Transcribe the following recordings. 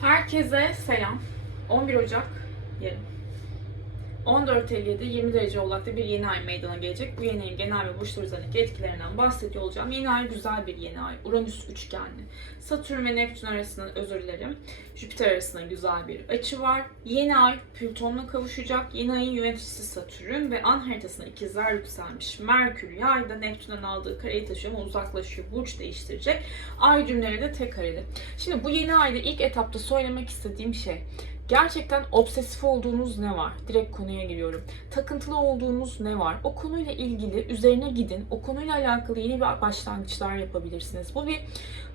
Herkese selam. 11 Ocak yarın. 14.57 20 derece Oğlak'ta bir yeni ay meydana gelecek. Bu yeni ayın genel ve burçlar üzerindeki etkilerinden bahsediyor olacağım. Yeni ay güzel bir yeni ay. Uranüs üçgenli. Satürn ve Neptün arasında özür dilerim. Jüpiter arasında güzel bir açı var. Yeni ay Plüton'la kavuşacak. Yeni ayın yöneticisi Satürn ve an haritasına ikizler yükselmiş. Merkür yayda Neptün'den aldığı kareyi taşıyor ama uzaklaşıyor. Burç değiştirecek. Ay düğümleri de tek kareli. Şimdi bu yeni ayda ilk etapta söylemek istediğim şey Gerçekten obsesif olduğunuz ne var? Direkt konuya giriyorum. Takıntılı olduğunuz ne var? O konuyla ilgili üzerine gidin. O konuyla alakalı yeni bir başlangıçlar yapabilirsiniz. Bu bir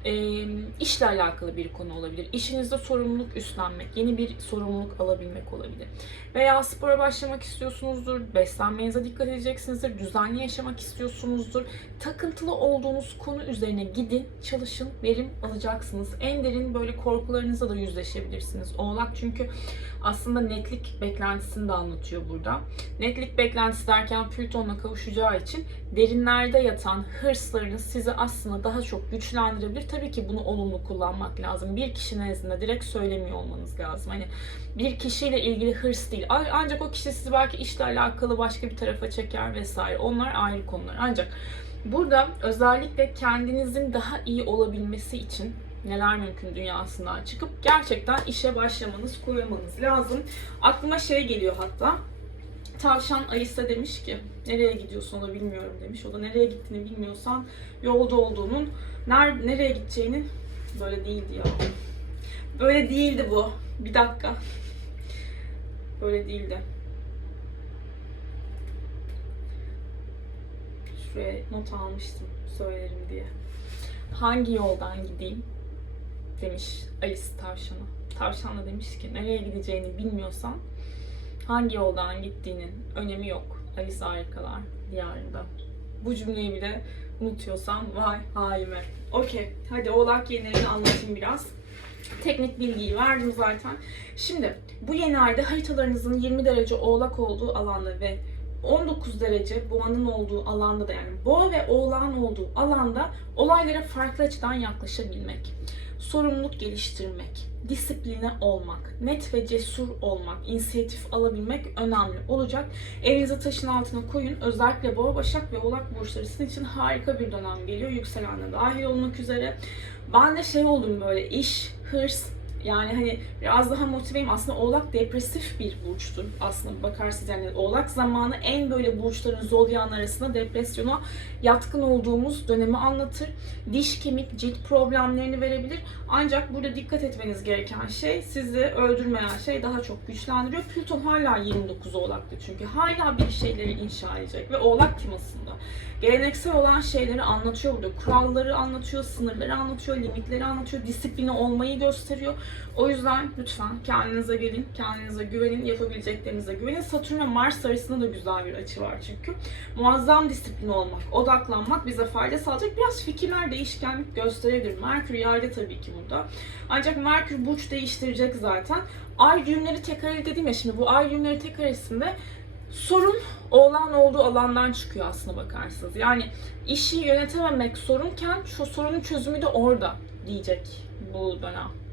e, işle alakalı bir konu olabilir. İşinizde sorumluluk üstlenmek, yeni bir sorumluluk alabilmek olabilir. Veya spora başlamak istiyorsunuzdur, beslenmenize dikkat edeceksinizdir, düzenli yaşamak istiyorsunuzdur. Takıntılı olduğunuz konu üzerine gidin, çalışın, verim alacaksınız. En derin böyle korkularınızla da yüzleşebilirsiniz. Oğlak çünkü aslında netlik beklentisini de anlatıyor burada. Netlik beklentisi derken Plüton'la kavuşacağı için derinlerde yatan hırslarınız sizi aslında daha çok güçlendirebilir. Tabii ki bunu olumlu kullanmak lazım. Bir kişi nezdinde direkt söylemiyor olmanız lazım. Hani bir kişiyle ilgili hırs değil. Ancak o kişi sizi belki işle alakalı başka bir tarafa çeker vesaire. Onlar ayrı konular. Ancak burada özellikle kendinizin daha iyi olabilmesi için neler mümkün dünyasından çıkıp gerçekten işe başlamanız, koymanız lazım. Aklıma şey geliyor hatta. Tavşan Ayıs'a demiş ki nereye gidiyorsun onu bilmiyorum demiş. O da nereye gittiğini bilmiyorsan yolda olduğunun ner nereye gideceğini böyle değildi ya. Böyle değildi bu. Bir dakika. Böyle değildi. Şuraya not almıştım söylerim diye. Hangi yoldan gideyim? Demiş Alice tavşana. Tavşan da demiş ki nereye gideceğini bilmiyorsan hangi yoldan gittiğinin önemi yok. Alice harikalar diyarında. Bu cümleyi bile unutuyorsan vay halime. Okey hadi oğlak yenilerini anlatayım biraz. Teknik bilgiyi verdim zaten. Şimdi bu yeni ayda haritalarınızın 20 derece oğlak olduğu alanda ve 19 derece boğanın olduğu alanda da yani boğa ve oğlağın olduğu alanda olaylara farklı açıdan yaklaşabilmek sorumluluk geliştirmek, disipline olmak, net ve cesur olmak, inisiyatif alabilmek önemli olacak. Elinizi taşın altına koyun. Özellikle boğa, başak ve oğlak burçları sizin için harika bir dönem geliyor. Yükselenle dahil olmak üzere. Ben de şey oldum böyle iş, hırs, yani hani biraz daha motiveyim. Aslında Oğlak depresif bir burçtur. Aslında bakarsınız yani Oğlak zamanı en böyle burçların zodyan arasında depresyona yatkın olduğumuz dönemi anlatır. Diş, kemik, cilt problemlerini verebilir. Ancak burada dikkat etmeniz gereken şey sizi öldürmeyen şey daha çok güçlendiriyor. Plüton hala 29 Oğlak'ta çünkü. Hala bir şeyleri inşa edecek ve Oğlak temasında. Geleneksel olan şeyleri anlatıyor burada. Kuralları anlatıyor, sınırları anlatıyor, limitleri anlatıyor, disipline olmayı gösteriyor. O yüzden lütfen kendinize gelin, kendinize güvenin, yapabileceklerinize güvenin. Satürn ve Mars arasında da güzel bir açı var çünkü. Muazzam disiplin olmak, odaklanmak bize fayda sağlayacak. Biraz fikirler değişkenlik gösterebilir. Merkür yayda tabii ki burada. Ancak Merkür burç değiştirecek zaten. Ay düğümleri tekrar dedim ya şimdi bu ay düğümleri tekaresinde sorun oğlan olduğu alandan çıkıyor aslında bakarsınız. Yani işi yönetememek sorunken şu sorunun çözümü de orada diyecek bu dönem.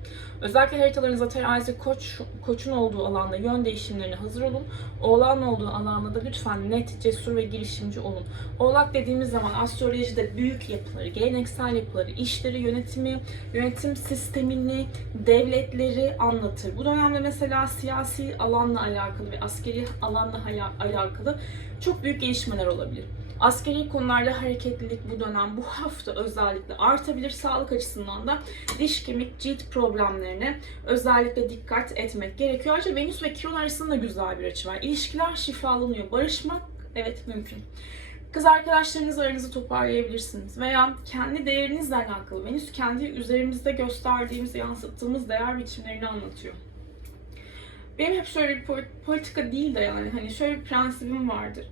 Özellikle haritalarınızda terazi koç, koçun olduğu alanda yön değişimlerine hazır olun. Oğlan olduğu alanda da lütfen net, cesur ve girişimci olun. Oğlak dediğimiz zaman astrolojide büyük yapıları, geleneksel yapıları, işleri, yönetimi, yönetim sistemini, devletleri anlatır. Bu dönemde mesela siyasi alanla alakalı ve askeri alanla alakalı çok büyük gelişmeler olabilir. Askeri konularda hareketlilik bu dönem bu hafta özellikle artabilir. Sağlık açısından da diş, kemik, cilt problemlerine özellikle dikkat etmek gerekiyor. Ayrıca Venüs ve Kiron arasında güzel bir açı var. İlişkiler şifalanıyor. Barışmak evet mümkün. Kız arkadaşlarınız aranızı toparlayabilirsiniz. Veya kendi değerinizle alakalı. Venüs kendi üzerimizde gösterdiğimiz, yansıttığımız değer biçimlerini anlatıyor. Benim hep şöyle bir politika değil de yani hani şöyle bir prensibim vardır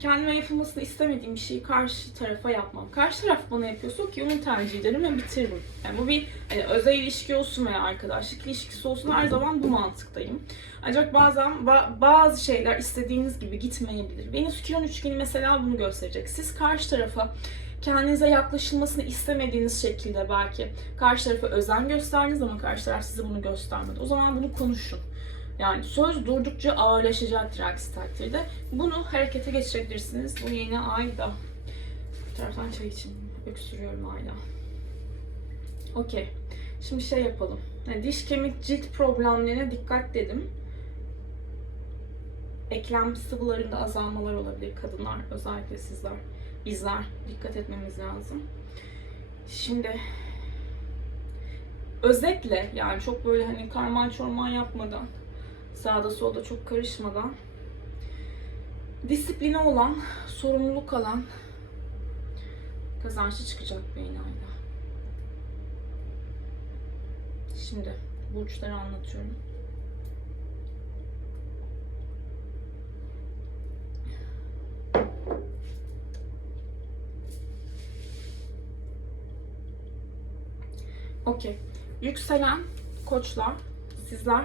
kendime yapılmasını istemediğim bir şeyi karşı tarafa yapmam. Karşı taraf bana yapıyorsa ki onu tercih ederim ve bitiririm. Yani bu bir hani özel ilişki olsun veya arkadaşlık ilişkisi olsun her zaman bu mantıktayım. Ancak bazen ba- bazı şeyler istediğiniz gibi gitmeyebilir. Venüs Kiron üçgeni mesela bunu gösterecek. Siz karşı tarafa kendinize yaklaşılmasını istemediğiniz şekilde belki karşı tarafa özen gösterdiniz ama karşı taraf size bunu göstermedi. O zaman bunu konuşun. Yani söz durdukça ağırlaşacaktır aksi takdirde. Bunu harekete geçirebilirsiniz. Bu yeni ayda. Bir taraftan çay için öksürüyorum hala. Okey. Şimdi şey yapalım. Yani diş kemik cilt problemlerine dikkat dedim. Eklem sıvılarında azalmalar olabilir. Kadınlar özellikle sizler, bizler dikkat etmemiz lazım. Şimdi özetle yani çok böyle hani karman çorman yapmadan sağda solda çok karışmadan disipline olan, sorumluluk alan kazançlı çıkacak yeni ayda. Şimdi burçları anlatıyorum. Okey. Yükselen koçlar, sizler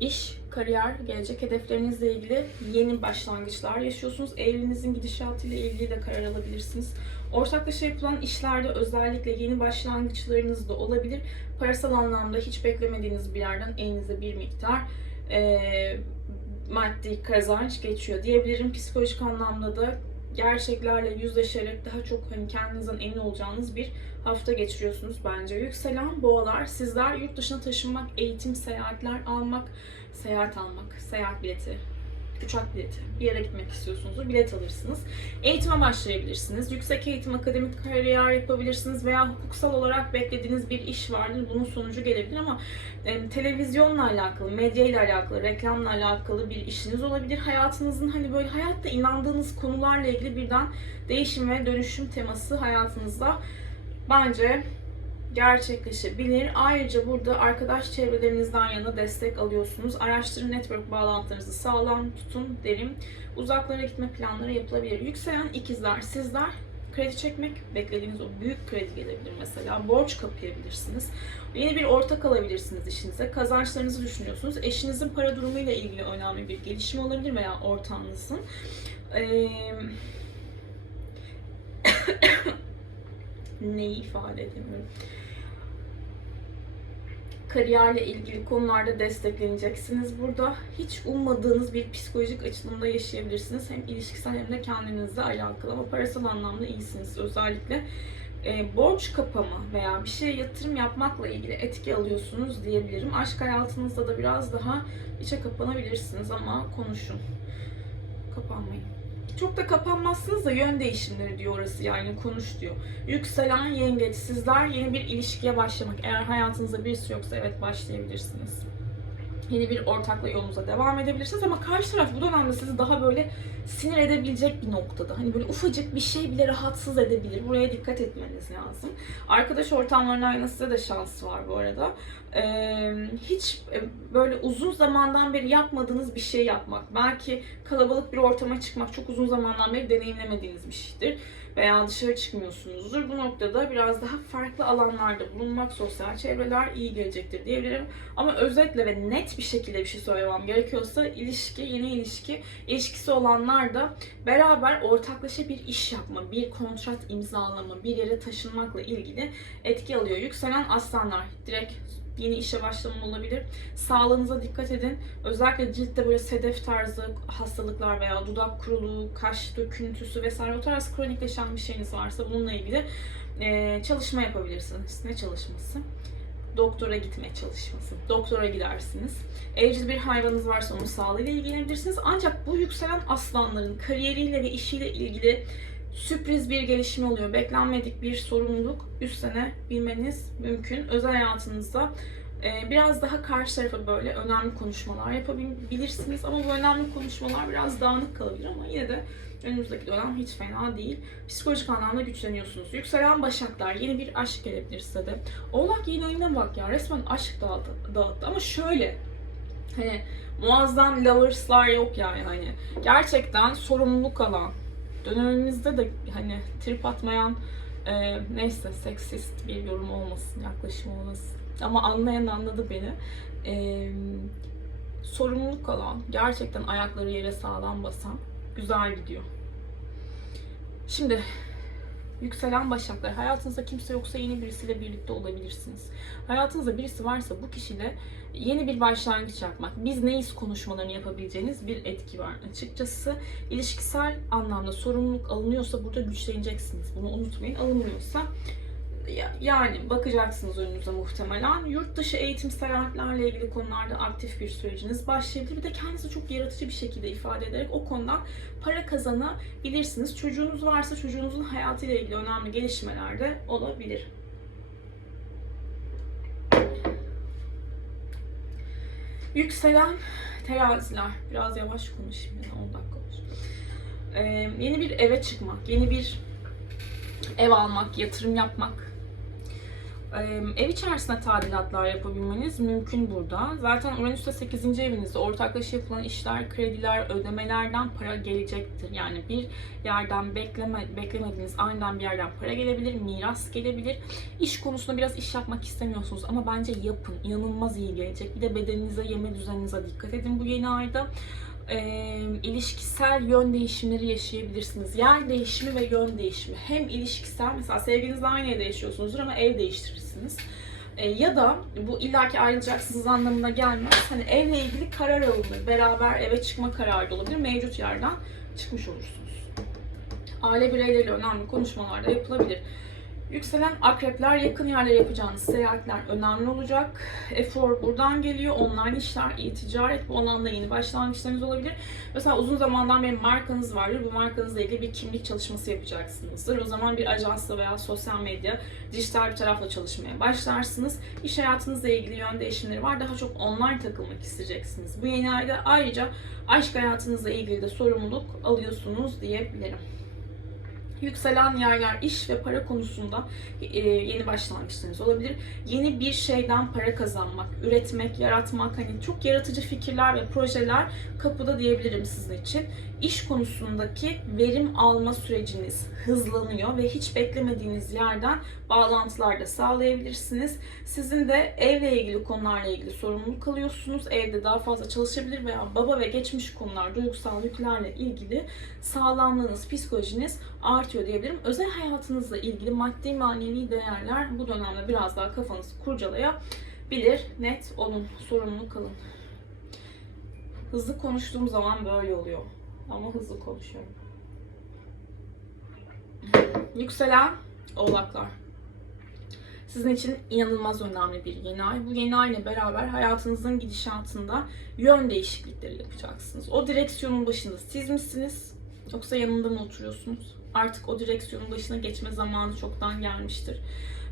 iş, kariyer, gelecek hedeflerinizle ilgili yeni başlangıçlar yaşıyorsunuz. Evliliğinizin gidişatıyla ilgili de karar alabilirsiniz. Ortaklaşa yapılan işlerde özellikle yeni başlangıçlarınız da olabilir. Parasal anlamda hiç beklemediğiniz bir yerden elinize bir miktar eee, maddi kazanç geçiyor diyebilirim. Psikolojik anlamda da gerçeklerle yüzleşerek daha çok hani kendinizden emin olacağınız bir hafta geçiriyorsunuz bence. Yükselen boğalar sizler yurt dışına taşınmak, eğitim, seyahatler almak, seyahat almak, seyahat bileti, uçak bileti, bir yere gitmek istiyorsunuzdur, bilet alırsınız. Eğitime başlayabilirsiniz. Yüksek eğitim, akademik kariyer yapabilirsiniz veya hukuksal olarak beklediğiniz bir iş vardır. Bunun sonucu gelebilir ama e, televizyonla alakalı, medya ile alakalı, reklamla alakalı bir işiniz olabilir. Hayatınızın hani böyle hayatta inandığınız konularla ilgili birden değişim ve dönüşüm teması hayatınızda bence gerçekleşebilir. Ayrıca burada arkadaş çevrelerinizden yana destek alıyorsunuz. Araştırın network bağlantılarınızı sağlam tutun derim. Uzaklara gitme planları yapılabilir. Yükselen ikizler, sizler kredi çekmek, beklediğiniz o büyük kredi gelebilir mesela. Borç kapayabilirsiniz. Yeni bir ortak alabilirsiniz işinize. Kazançlarınızı düşünüyorsunuz. Eşinizin para durumuyla ilgili önemli bir gelişme olabilir veya ortağınızın. Ee, neyi ifade edemiyorum. Kariyerle ilgili konularda destekleneceksiniz burada. Hiç ummadığınız bir psikolojik açılımda yaşayabilirsiniz. Hem ilişkisel hem de kendinizle alakalı ama parasal anlamda iyisiniz. Özellikle e, borç kapama veya bir şeye yatırım yapmakla ilgili etki alıyorsunuz diyebilirim. Aşk hayatınızda da biraz daha içe kapanabilirsiniz ama konuşun. Kapanmayın. Çok da kapanmazsınız da yön değişimleri diyor orası yani konuş diyor. Yükselen yengeç sizler yeni bir ilişkiye başlamak. Eğer hayatınızda birisi yoksa evet başlayabilirsiniz. Yeni bir ortakla yolunuza devam edebilirsiniz ama karşı taraf bu dönemde sizi daha böyle sinir edebilecek bir noktada. Hani böyle ufacık bir şey bile rahatsız edebilir. Buraya dikkat etmeniz lazım. Arkadaş ortamlarına aynı size de şans var bu arada. Ee, hiç e, böyle uzun zamandan beri yapmadığınız bir şey yapmak. Belki kalabalık bir ortama çıkmak çok uzun zamandan beri deneyimlemediğiniz bir şeydir. Veya dışarı çıkmıyorsunuzdur. Bu noktada biraz daha farklı alanlarda bulunmak, sosyal çevreler iyi gelecektir diyebilirim. Ama özetle ve net bir şekilde bir şey söylemem gerekiyorsa ilişki, yeni ilişki, ilişkisi olanlar da beraber ortaklaşa bir iş yapma, bir kontrat imzalama, bir yere taşınmakla ilgili etki alıyor. Yükselen aslanlar direkt yeni işe başlama olabilir. Sağlığınıza dikkat edin. Özellikle ciltte böyle sedef tarzı hastalıklar veya dudak kuruluğu, kaş döküntüsü vesaire o tarz kronikleşen bir şeyiniz varsa bununla ilgili e, çalışma yapabilirsiniz. Ne çalışması? Doktora gitme çalışması. Doktora gidersiniz. Evcil bir hayvanınız varsa onun sağlığıyla ilgilenebilirsiniz. Ancak bu yükselen aslanların kariyeriyle ve işiyle ilgili sürpriz bir gelişme oluyor. Beklenmedik bir sorumluluk üstlenebilmeniz mümkün. Özel hayatınızda e, biraz daha karşı tarafa böyle önemli konuşmalar yapabilirsiniz. Ama bu önemli konuşmalar biraz dağınık kalabilir ama yine de önümüzdeki dönem hiç fena değil. Psikolojik anlamda güçleniyorsunuz. Yükselen başaklar yeni bir aşk gelebilir size de. Oğlak yeni ayına bak ya resmen aşk dağıttı, dağıttı. ama şöyle hani muazzam lovers'lar yok yani hani gerçekten sorumluluk alan dönemimizde de hani trip atmayan e, neyse seksist bir yorum olmasın, yaklaşım olmasın. Ama anlayan anladı beni. E, sorumluluk alan, gerçekten ayakları yere sağlam basan, güzel gidiyor. Şimdi Yükselen başaklar. Hayatınızda kimse yoksa yeni birisiyle birlikte olabilirsiniz. Hayatınızda birisi varsa bu kişiyle yeni bir başlangıç yapmak, biz neyiz konuşmalarını yapabileceğiniz bir etki var açıkçası. İlişkisel anlamda sorumluluk alınıyorsa burada güçleneceksiniz. Bunu unutmayın. Alınmıyorsa yani bakacaksınız önünüze muhtemelen. Yurt dışı eğitim seyahatlerle ilgili konularda aktif bir süreciniz başlayabilir. Bir de kendinizi çok yaratıcı bir şekilde ifade ederek o konudan para kazanabilirsiniz. Çocuğunuz varsa çocuğunuzun hayatıyla ilgili önemli gelişmeler de olabilir. Yükselen teraziler. Biraz yavaş konuşayım yani 10 dakika olmuş. Ee, yeni bir eve çıkmak, yeni bir ev almak, yatırım yapmak. Ev içerisinde tadilatlar yapabilmeniz mümkün burada. Zaten Uranüs'te 8. evinizde ortaklaşa yapılan işler, krediler, ödemelerden para gelecektir. Yani bir yerden bekleme, beklemediğiniz aniden bir yerden para gelebilir, miras gelebilir. İş konusunda biraz iş yapmak istemiyorsunuz ama bence yapın. İnanılmaz iyi gelecek. Bir de bedeninize, yeme düzeninize dikkat edin bu yeni ayda e, ilişkisel yön değişimleri yaşayabilirsiniz. Yer değişimi ve yön değişimi. Hem ilişkisel, mesela sevgilinizle aynı evde yaşıyorsunuzdur ama ev değiştirirsiniz. E, ya da bu illaki ayrılacaksınız anlamına gelmez. Hani evle ilgili karar alınır. Beraber eve çıkma kararı da olabilir. Mevcut yerden çıkmış olursunuz. Aile bireyleriyle önemli konuşmalar da yapılabilir. Yükselen akrepler yakın yerlere yapacağınız seyahatler önemli olacak. Efor buradan geliyor. Online işler, e-ticaret bu alanda yeni başlangıçlarınız olabilir. Mesela uzun zamandan beri markanız vardır. Bu markanızla ilgili bir kimlik çalışması yapacaksınızdır. O zaman bir ajansla veya sosyal medya, dijital bir tarafla çalışmaya başlarsınız. İş hayatınızla ilgili yön değişimleri var. Daha çok online takılmak isteyeceksiniz. Bu yeni ayda ayrıca aşk hayatınızla ilgili de sorumluluk alıyorsunuz diyebilirim. Yükselen yerler iş ve para konusunda e, yeni başlangıçlarınız olabilir. Yeni bir şeyden para kazanmak, üretmek, yaratmak hani çok yaratıcı fikirler ve projeler kapıda diyebilirim sizin için. İş konusundaki verim alma süreciniz hızlanıyor ve hiç beklemediğiniz yerden bağlantılar da sağlayabilirsiniz. Sizin de evle ilgili konularla ilgili sorumluluk alıyorsunuz. Evde daha fazla çalışabilir veya baba ve geçmiş konular, duygusal yüklerle ilgili sağlamlığınız, psikolojiniz artıyor diyebilirim. Özel hayatınızla ilgili maddi manevi değerler bu dönemde biraz daha kafanızı kurcalayabilir. Net olun, sorumluluk alın. Hızlı konuştuğum zaman böyle oluyor. Ama hızlı konuşuyorum. Yükselen oğlaklar. Sizin için inanılmaz önemli bir yeni ay. Bu yeni ay beraber hayatınızın gidişatında yön değişiklikleri yapacaksınız. O direksiyonun başında siz misiniz? Yoksa yanında mı oturuyorsunuz? Artık o direksiyonun başına geçme zamanı çoktan gelmiştir.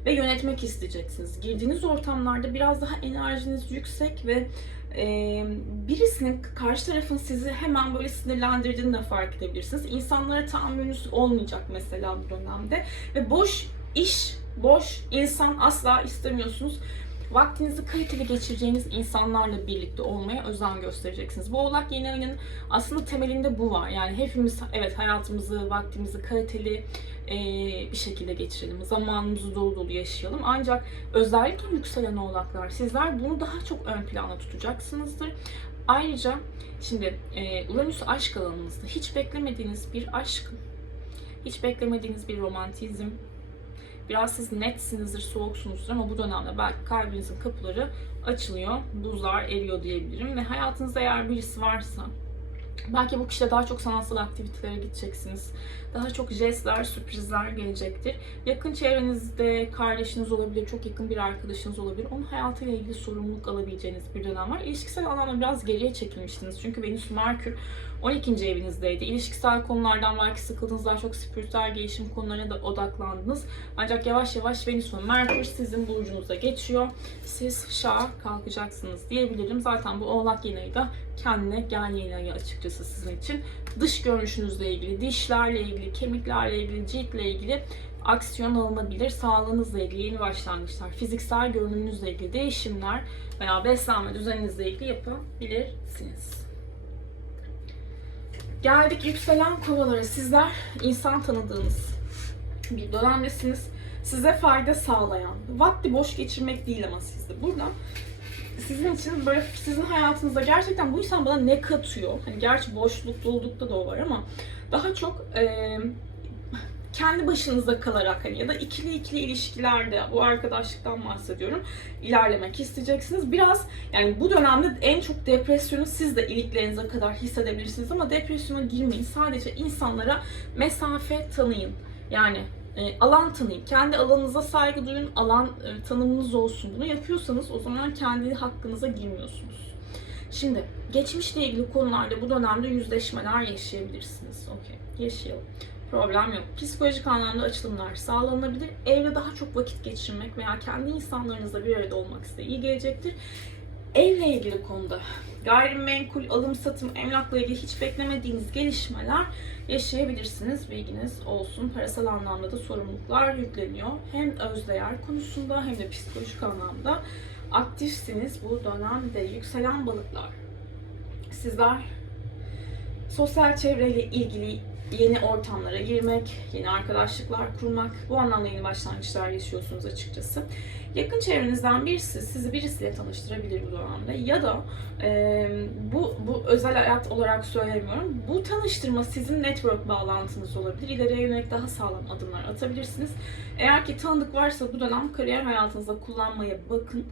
Ve yönetmek isteyeceksiniz. Girdiğiniz ortamlarda biraz daha enerjiniz yüksek ve e, birisinin karşı tarafın sizi hemen böyle sinirlendirdiğini de fark edebilirsiniz. İnsanlara tahammülünüz olmayacak mesela bu dönemde. Ve boş iş, boş insan asla istemiyorsunuz. Vaktinizi kaliteli geçireceğiniz insanlarla birlikte olmaya özen göstereceksiniz. Bu oğlak yeni ayının aslında temelinde bu var. Yani hepimiz evet hayatımızı, vaktimizi kaliteli e, bir şekilde geçirelim. Zamanımızı dolu dolu yaşayalım. Ancak özellikle yükselen oğlaklar sizler bunu daha çok ön plana tutacaksınızdır. Ayrıca şimdi e, Uranüs aşk alanınızda hiç beklemediğiniz bir aşk, hiç beklemediğiniz bir romantizm, Biraz siz netsinizdir, soğuksunuzdur ama bu dönemde belki kalbinizin kapıları açılıyor, buzlar eriyor diyebilirim. Ve hayatınızda eğer birisi varsa belki bu kişide daha çok sanatsal aktivitelere gideceksiniz. Daha çok jestler, sürprizler gelecektir. Yakın çevrenizde kardeşiniz olabilir, çok yakın bir arkadaşınız olabilir. Onun hayatıyla ilgili sorumluluk alabileceğiniz bir dönem var. İlişkisel anlamda biraz geriye çekilmiştiniz. Çünkü Venüs, Merkür 12. evinizdeydi. İlişkisel konulardan belki sıkıldınız, daha çok spiritüel gelişim konularına da odaklandınız. Ancak yavaş yavaş Venüs ve Merkür sizin burcunuza geçiyor. Siz şaha kalkacaksınız diyebilirim. Zaten bu oğlak yeni ayı da kendine gel yeni ayı açıkçası sizin için. Dış görünüşünüzle ilgili, dişlerle ilgili, kemiklerle ilgili, ciltle ilgili aksiyon alınabilir. Sağlığınızla ilgili yeni başlangıçlar, fiziksel görünümünüzle ilgili değişimler veya beslenme düzeninizle ilgili yapabilirsiniz. Geldik yükselen kovalara. Sizler insan tanıdığınız bir dönemdesiniz. Size fayda sağlayan, vakti boş geçirmek değil ama sizde. Burada sizin için böyle sizin hayatınızda gerçekten bu insan bana ne katıyor? Hani gerçi boşluk dolulukta da o var ama daha çok e, kendi başınıza kalarak hani ya da ikili ikili ilişkilerde bu arkadaşlıktan bahsediyorum ilerlemek isteyeceksiniz. Biraz yani bu dönemde en çok depresyonu siz de iliklerinize kadar hissedebilirsiniz ama depresyona girmeyin. Sadece insanlara mesafe tanıyın. Yani e, alan tanıyın. Kendi alanınıza saygı duyun. Alan e, tanımınız olsun. Bunu yapıyorsanız o zaman kendi hakkınıza girmiyorsunuz. Şimdi geçmişle ilgili konularda bu dönemde yüzleşmeler yaşayabilirsiniz. Okey. Yaşayalım. Problem yok. Psikolojik anlamda açılımlar sağlanabilir. Evde daha çok vakit geçirmek veya kendi insanlarınızla bir arada olmak size iyi gelecektir. Evle ilgili konuda gayrimenkul, alım satım, emlakla ilgili hiç beklemediğiniz gelişmeler yaşayabilirsiniz. Bilginiz olsun. Parasal anlamda da sorumluluklar yükleniyor. Hem özdeğer konusunda hem de psikolojik anlamda aktifsiniz bu dönemde. Yükselen balıklar. Sizler sosyal çevreyle ilgili yeni ortamlara girmek, yeni arkadaşlıklar kurmak, bu anlamda yeni başlangıçlar yaşıyorsunuz açıkçası. Yakın çevrenizden birisi sizi birisiyle tanıştırabilir bu dönemde ya da e, bu, bu özel hayat olarak söylemiyorum. Bu tanıştırma sizin network bağlantınız olabilir. İleriye yönelik daha sağlam adımlar atabilirsiniz. Eğer ki tanıdık varsa bu dönem kariyer hayatınızda kullanmaya bakın.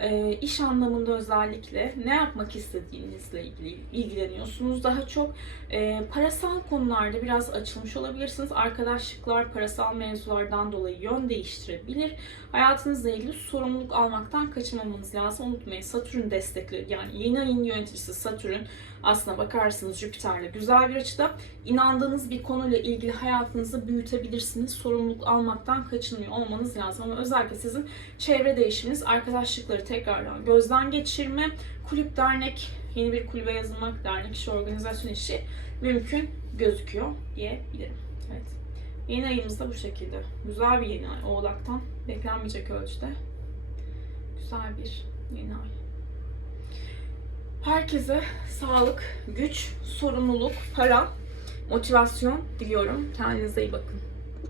E, iş anlamında özellikle ne yapmak istediğinizle ilgili ilgileniyorsunuz. Daha çok e, parasal konularda biraz açılmış olabilirsiniz. Arkadaşlıklar parasal mevzulardan dolayı yön değiştirebilir. Hayatınızla ilgili sorumluluk almaktan kaçınmamanız lazım. Unutmayın Satürn destekli yani yeni ayın yöneticisi Satürn aslına bakarsınız Jüpiter'le güzel bir açıda. İnandığınız bir konuyla ilgili hayatınızı büyütebilirsiniz. Sorumluluk almaktan kaçınmıyor olmanız lazım. Ama özellikle sizin çevre değişiminiz, arkadaşlıkları tekrardan gözden geçirme, kulüp, dernek, yeni bir kulübe yazılmak, dernek işi, organizasyon işi mümkün gözüküyor diyebilirim. Evet. Yeni ayımız da bu şekilde. Güzel bir yeni ay. Oğlak'tan beklenmeyecek ölçüde. Güzel bir yeni ay. Herkese sağlık, güç, sorumluluk, para, motivasyon diliyorum. Kendinize iyi bakın.